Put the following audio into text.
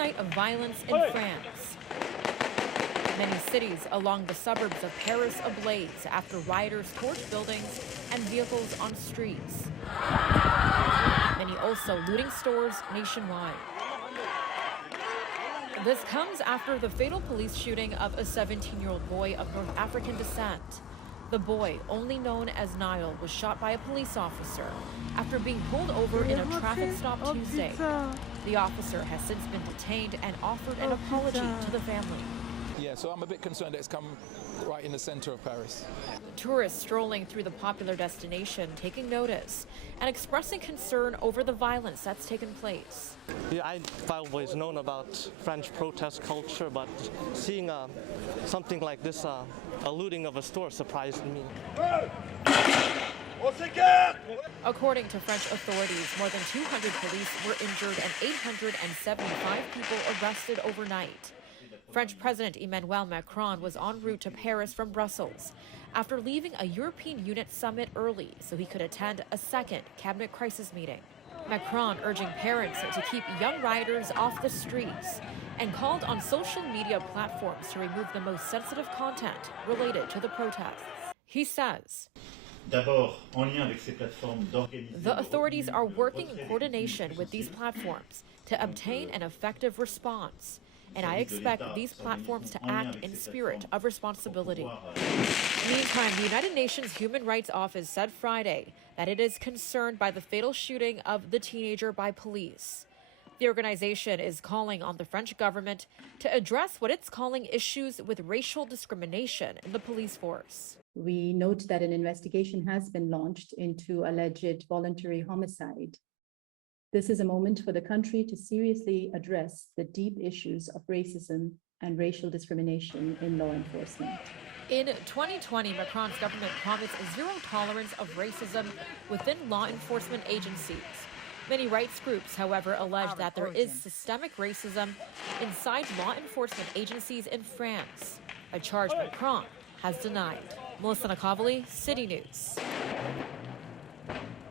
night of violence in France. Many cities along the suburbs of Paris ablaze after rioters torched buildings and vehicles on streets. Many also looting stores nationwide. This comes after the fatal police shooting of a 17-year-old boy of North African descent. The boy, only known as Niall, was shot by a police officer after being pulled over in a traffic stop Tuesday. The officer has since been detained and offered an apology to the family. Yeah, so I'm a bit concerned that it's come right in the center of Paris. Tourists strolling through the popular destination taking notice and expressing concern over the violence that's taken place. Yeah, I've always known about French protest culture, but seeing something like this, a looting of a store, surprised me. According to French authorities, more than 200 police were injured and 875 people arrested overnight. French President Emmanuel Macron was en route to Paris from Brussels after leaving a European unit summit early so he could attend a second cabinet crisis meeting. Macron urging parents to keep young rioters off the streets and called on social media platforms to remove the most sensitive content related to the protests. He says, the authorities are working in coordination with these platforms to obtain an effective response, and I expect these platforms to act in spirit of responsibility. Meantime, the United Nations Human Rights Office said Friday that it is concerned by the fatal shooting of the teenager by police. The organization is calling on the French government to address what it's calling issues with racial discrimination in the police force. We note that an investigation has been launched into alleged voluntary homicide. This is a moment for the country to seriously address the deep issues of racism and racial discrimination in law enforcement. In 2020, Macron's government promised zero tolerance of racism within law enforcement agencies. Many rights groups, however, allege that there is systemic racism inside law enforcement agencies in France, a charge Macron has denied. Nakhavoly, City News.